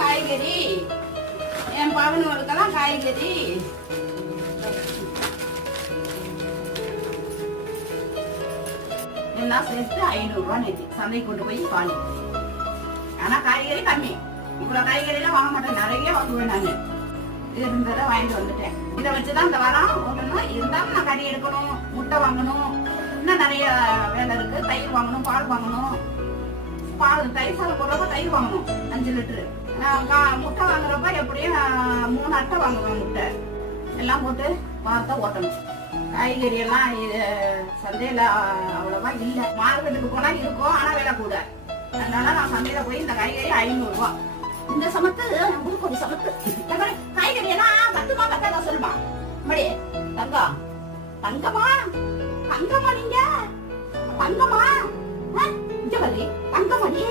காய்கறி, என் பவனுவலுக்கெல்லாம் காய்கறி. எல்லாம் சேர்த்து 500 ரூபாய் நேற்று சந்தைக்கு கொண்டு போய் பாலி. ஆனா காய்கறி கம்மி. இவ்வளவு காய்கறி எல்லாம் வாங்க மாட்டேன், நிறைய வாங்குவேன் நானு. இருந்ததை வாங்கிட்டு வந்துட்டேன். இதை வச்சுதான் இந்த வாரம் ஒண்ணு இருந்தாலும் நான் கறி எடுக்கணும், முட்டை வாங்கணும், இன்னும் நிறைய வேலை இருக்கு. தயிர் வாங்கணும், பால் வாங்கணும். பால் தயிர் சாதம் போடுறப்ப தயிர் வாங்கணும் 5 லிட்டரு. முட்டை வாங்குறப்ப எப்படியும் 3 அட்டை வாங்குவேன் முட்டை. எல்லாம் போட்டு பார்த்தா ஓட்டணும். காய்கறி எல்லாம் சந்தையில அவ்வளவா இல்ல. மார்க்கெட்டுக்கு போனா இருக்கும், ஆனா விலை கூட. அதனால நான் சந்தையில போய் இந்த காய்கறி 500 ரூபாய். இந்த சமத்து ஒரு சமத்து காய்கறி எல்லாம் 10 10 சொல்லுமா மடி. தங்கம் தங்கமா தங்கமா, நீங்க தங்கமா இங்க வரி தங்கமணி